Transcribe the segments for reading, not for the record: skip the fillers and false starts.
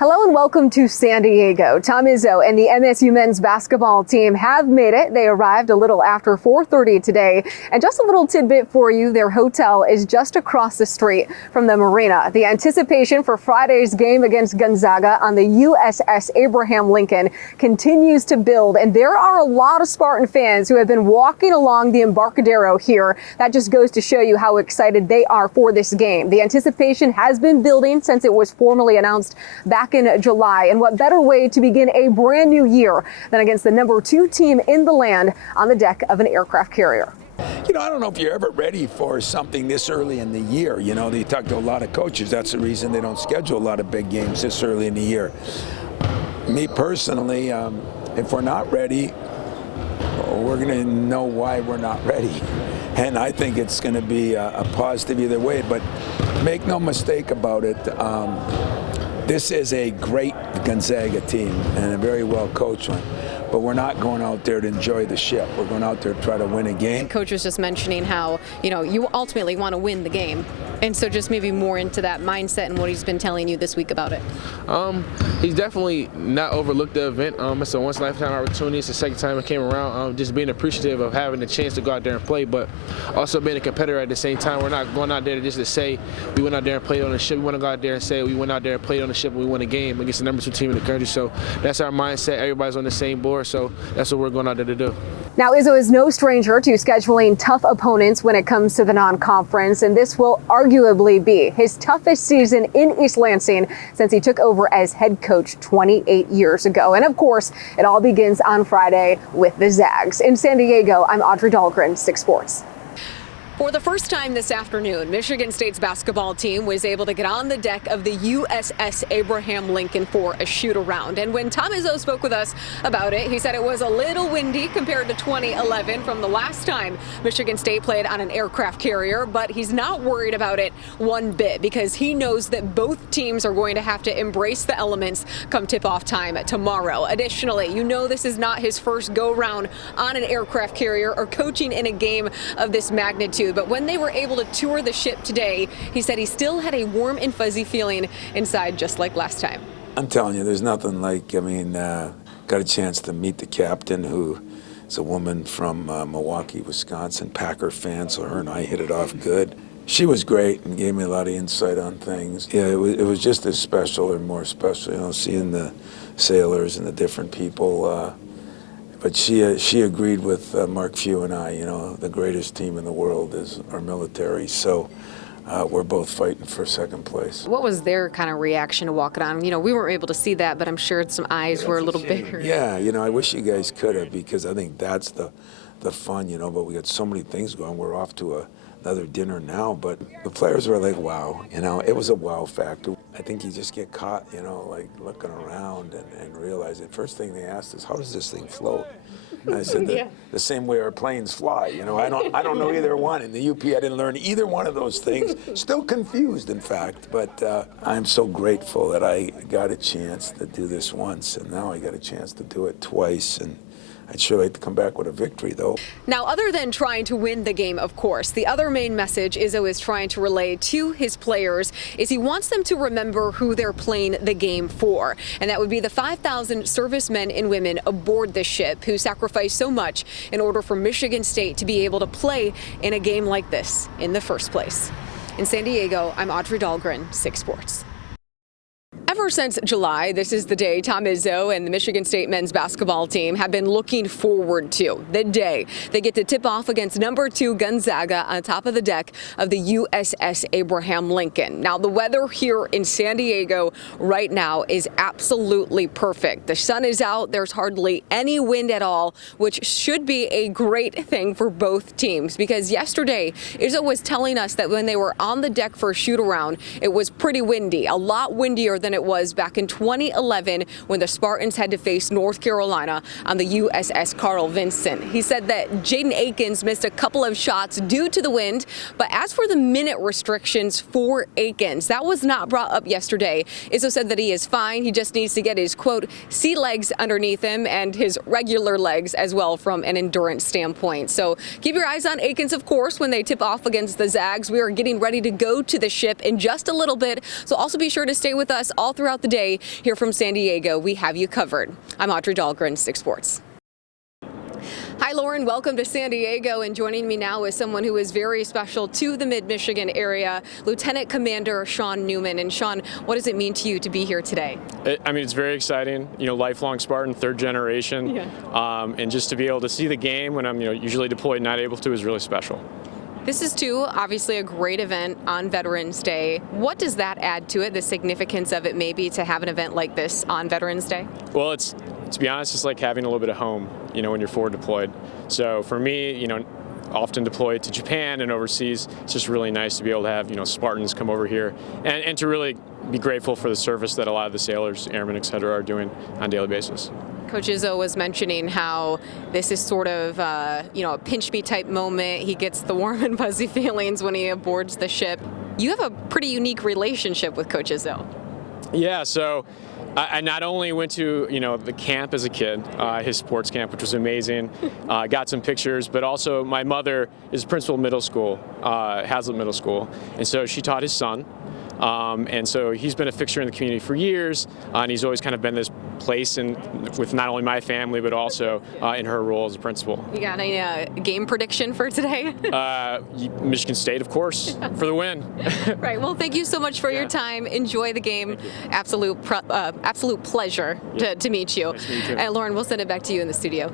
Hello and welcome to San Diego. Tom Izzo and the MSU men's basketball team have made it. They arrived a little after 4:30 today. And just a little tidbit for you, their hotel is just across the street from the marina. The anticipation for Friday's game against Gonzaga on the USS Abraham Lincoln continues to build. And there are a lot of Spartan fans who have been walking along the Embarcadero here. That just goes to show you how excited they are for this game. The anticipation has been building since it was formally announced back in July. And what better way to begin a brand new year than against the number 2 team in the land on the deck of an aircraft carrier. You know, I don't know if you're ever ready for something this early in the year. You know, they talk to a lot of coaches. That's the reason they don't schedule a lot of big games this early in the year. Me personally, if we're not ready, we're going to know why we're not ready. And I think it's going to be a positive either way. But make no mistake about it. This is a great Gonzaga team and a very well coached one. But we're not going out there to enjoy the ship. We're going out there to try to win a game. Coach was just mentioning how, you ultimately want to win the game. And so just maybe more into that mindset and what he's been telling you this week about it. He's definitely not overlooked the event. It's a once-in-a-lifetime opportunity. It's the second time it came around. Just being appreciative of having the chance to go out there and play, but also being a competitor at the same time. We're not going out there just to say we went out there and played on the ship. We want to go out there and say we went out there and played on the ship and we won a game against the number 2 team in the country. So that's our mindset. Everybody's on the same board, so that's what we're going out there to do. Now, Izzo is no stranger to scheduling tough opponents when it comes to the non-conference, and this will arguably be his toughest season in East Lansing since he took over as head coach 28 years ago. And of course, it all begins on Friday with the Zags. In San Diego, I'm Audrey Dahlgren, 6 Sports. For the first time this afternoon, Michigan State's basketball team was able to get on the deck of the USS Abraham Lincoln for a shoot-around. And when Tom Izzo spoke with us about it, he said it was a little windy compared to 2011 from the last time Michigan State played on an aircraft carrier. But he's not worried about it one bit because he knows that both teams are going to have to embrace the elements come tip-off time tomorrow. Additionally, this is not his first go-round on an aircraft carrier or coaching in a game of this magnitude. But when they were able to tour the ship today, he said he still had a warm and fuzzy feeling inside, just like last time. I'm telling you, there's nothing like, got a chance to meet the captain, who is a woman from Milwaukee, Wisconsin, Packer fan, so her and I hit it off good. She was great and gave me a lot of insight on things. Yeah, it was just as special or more special, seeing the sailors and the different people. But she agreed with Mark Few and I, the greatest team in the world is our military. So we're both fighting for second place. What was their kind of reaction to walking on? We weren't able to see that, but I'm sure some eyes were a little bigger. Yeah, I wish you guys could have, because I think that's the fun, but we got so many things going. We're off to another dinner now, but the players were like, wow, it was a wow factor. I think you just get caught, like looking around and realize it. First thing they asked is, how does this thing float? And I said, the same way our planes fly. I don't know either one. In the UP, I didn't learn either one of those things. Still confused, in fact. But I'm so grateful that I got a chance to do this once, and now I got a chance to do it twice. And I'd sure like to come back with a victory, though. Now, other than trying to win the game, of course, the other main message Izzo is trying to relay to his players is he wants them to remember who they're playing the game for. And that would be the 5,000 servicemen and women aboard the ship who sacrificed so much in order for Michigan State to be able to play in a game like this in the first place. In San Diego, I'm Audrey Dahlgren, 6 Sports. Ever since July, this is the day Tom Izzo and the Michigan State men's basketball team have been looking forward to. The day they get to tip off against number 2 Gonzaga on top of the deck of the USS Abraham Lincoln. Now, the weather here in San Diego right now is absolutely perfect. The sun is out. There's hardly any wind at all, which should be a great thing for both teams, because yesterday Izzo was telling us that when they were on the deck for a shoot-around, it was pretty windy, a lot windier than it was back in 2011 when the Spartans had to face North Carolina on the USS Carl Vinson. He said that Jaden Akins missed a couple of shots due to the wind, but as for the minute restrictions for Akins, that was not brought up yesterday. Izzo said that he is fine. He just needs to get his, quote, sea legs underneath him and his regular legs as well from an endurance standpoint. So keep your eyes on Akins, of course, when they tip off against the Zags. We are getting ready to go to the ship in just a little bit, so also be sure to stay with us all through throughout the day here from San Diego, we have you covered. I'm Audrey Dahlgren, 6 Sports. Hi, Lauren. Welcome to San Diego. And joining me now is someone who is very special to the Mid-Michigan area, Lieutenant Commander Sean Newman. And Sean, what does it mean to you to be here today? I mean, it's very exciting. You know, lifelong Spartan, third generation, and just to be able to see the game when I'm usually deployed, not able to, is really special. This is, too, obviously a great event on Veterans Day. What does that add to it, the significance of it maybe to have an event like this on Veterans Day? Well, to be honest, it's like having a little bit of home, when you're forward deployed. So for me, often deployed to Japan and overseas, it's just really nice to be able to have, Spartans come over here and to really be grateful for the service that a lot of the sailors, airmen, et cetera, are doing on a daily basis. Coach Izzo was mentioning how this is sort of, a pinch me type moment. He gets the warm and fuzzy feelings when he boards the ship. You have a pretty unique relationship with Coach Izzo. Yeah, so I not only went to, the camp as a kid, his sports camp, which was amazing, got some pictures, but also my mother is principal of middle school, Hazlitt Middle School, and so she taught his son. And so he's been a fixture in the community for years, and he's always kind of been this place with not only my family, but also in her role as a principal. You got a game prediction for today? Michigan State, of course, for the win. Right. Well, thank you so much for your time. Enjoy the game. Absolute pleasure to meet you. Nice to meet you. And Lauren, we'll send it back to you in the studio.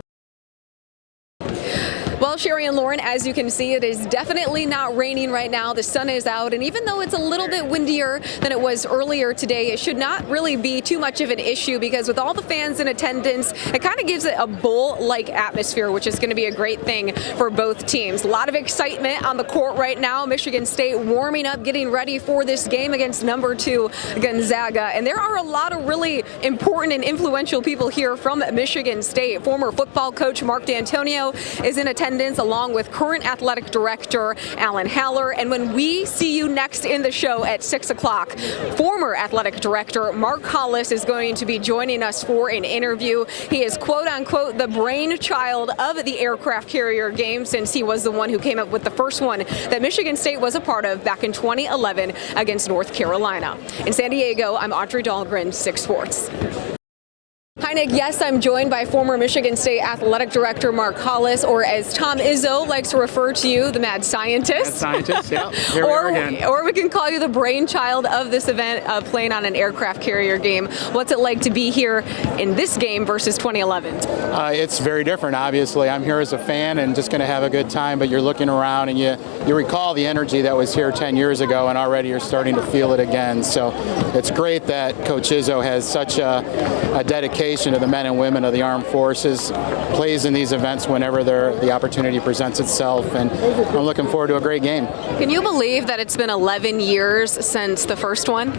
Well, Sherry and Lauren, as you can see, it is definitely not raining right now. The sun is out, and even though it's a little bit windier than it was earlier today, it should not really be too much of an issue because with all the fans in attendance, it kind of gives it a bowl-like atmosphere, which is going to be a great thing for both teams. A lot of excitement on the court right now. Michigan State warming up, getting ready for this game against number 2 Gonzaga, and there are a lot of really important and influential people here from Michigan State. Former football coach Mark D'Antonio is in attendance, along with current athletic director Alan Haller. And when we see you next in the show at 6 o'clock, former athletic director Mark Hollis is going to be joining us for an interview. He is quote unquote the brainchild of the aircraft carrier game, since he was the one who came up with the first one that Michigan State was a part of back in 2011 against North Carolina. In San Diego, I'm Audrey Dahlgren, 6 Sports. Hi, Nick. Yes, I'm joined by former Michigan State Athletic Director Mark Hollis, or as Tom Izzo likes to refer to you, the mad scientist. Mad scientist, yeah. Here we are again. Or we can call you the brainchild of this event, playing on an aircraft carrier game. What's it like to be here in this game versus 2011? It's very different, obviously. I'm here as a fan and just going to have a good time, but you're looking around and you recall the energy that was here 10 years ago, and already you're starting to feel it again. So it's great that Coach Izzo has such a dedication to the men and women of the armed forces, plays in these events whenever the opportunity presents itself, and I'm looking forward to a great game. Can you believe that it's been 11 years since the first one?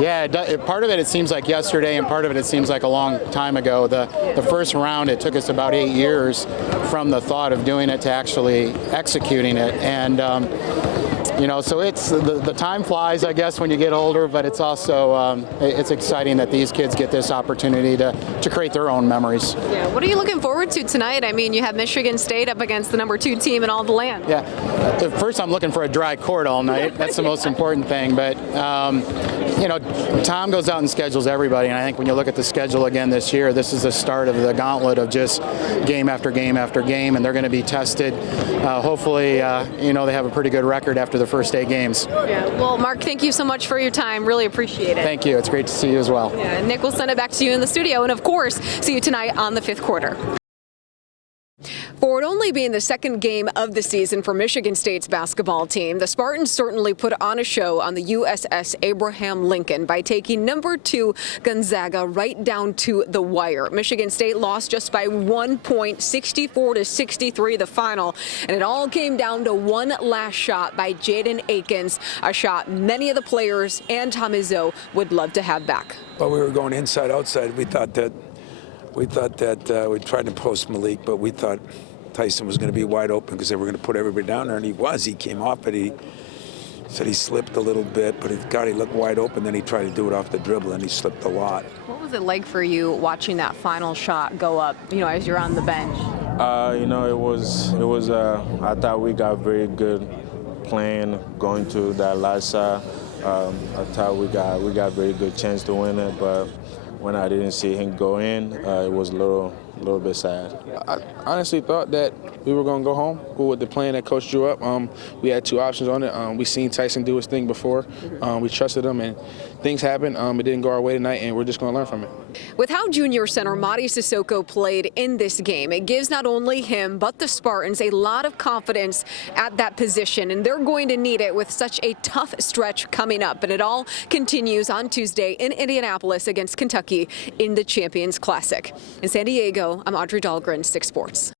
Yeah, part of it seems like yesterday, and part of it seems like a long time ago. The first round, it took us about 8 years from the thought of doing it to actually executing it, and so it's the time flies, I guess, when you get older, but it's also it's exciting that these kids get this opportunity to create their own memories. Yeah. What are you looking forward to tonight? I mean, you have Michigan State up against the number 2 team in all the land. Yeah. At first, I'm looking for a dry court all night. That's the most important thing. But Tom goes out and schedules everybody, and I think when you look at the schedule again this year, this is the start of the gauntlet of just game after game after game, and they're going to be tested. Hopefully, they have a pretty good record after the first 8 games. Yeah. Well, Mark, thank you so much for your time. Really appreciate it. Thank you. It's great to see you as well. Yeah. Nick, we'll send it back to you in the studio, and of course, see you tonight on the 5th quarter. For it only being the second game of the season for Michigan State's basketball team, the Spartans certainly put on a show on the USS Abraham Lincoln by taking number 2 Gonzaga right down to the wire. Michigan State lost just by 1 point, 64-63 the final, and it all came down to one last shot by Jaden Akins, a shot many of the players and Tom Izzo would love to have back. Well, we were going inside, outside. We thought that we tried to post Malik, but we thought Tyson was going to be wide open because they were going to put everybody down there, and he was. He came off, but he said he slipped a little bit, but he looked wide open. Then he tried to do it off the dribble, and he slipped a lot. What was it like for you watching that final shot go up, as you're on the bench? It was. I thought we got very good playing going to that last I thought we got a very good chance to win it, but when I didn't see him go in, it was a little bit sad. I honestly thought that we were going to go home with the plan that Coach drew up. We had two options on it. We seen Tyson do his thing before. We trusted him, and things happened. It didn't go our way tonight, and we're just going to learn from it. With how junior center Mady Sissoko played in this game, it gives not only him but the Spartans a lot of confidence at that position, and they're going to need it with such a tough stretch coming up. But it all continues on Tuesday in Indianapolis against Kentucky in the Champions Classic. In San Diego, I'm Audrey Dahlgren, 6 Sports.